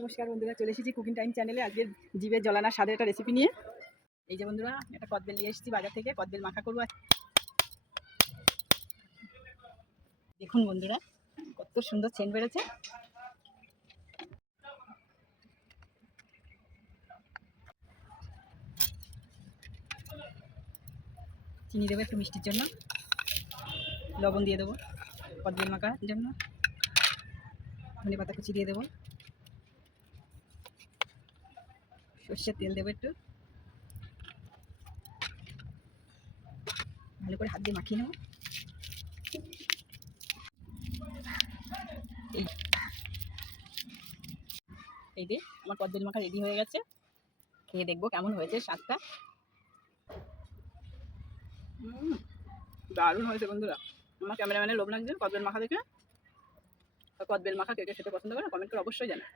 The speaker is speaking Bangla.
নমস্কার বন্ধুরা, চলে এসেছি কুকিং টাইম চ্যানেলে আজকে জিভের জলানা স্বাদের একটা রেসিপি নিয়ে। এই যে বন্ধুরা, একটা কদবেল নিয়ে এসেছি বাজার থেকে, কদবেল মাখা করব। দেখুন বন্ধুরা, কত সুন্দর সেন্ট বেড়েছে। চিনি দেবো একটু মিষ্টির জন্য। লবণ দিয়ে দেবো কদবেল মাখার জন্য। ধনে পাতা কুচি দিয়ে দেবো। সর্ষের তেল দেবো একটু। ভালো করে হাত দিয়ে মাখিয়ে নেব। এই এই যে আমার কদবেল মাখা রেডি হয়ে গেছে। খেয়ে দেখব কেমন হয়েছে স্বাদটা। দারুণ হয়েছে বন্ধুরা। আমার ক্যামেরাম্যানের লোভ লাগছে কদবেল মাখা দেখে। কদবেল মাখা কে কে খেতে পছন্দ করে কমেন্ট করে অবশ্যই জানায়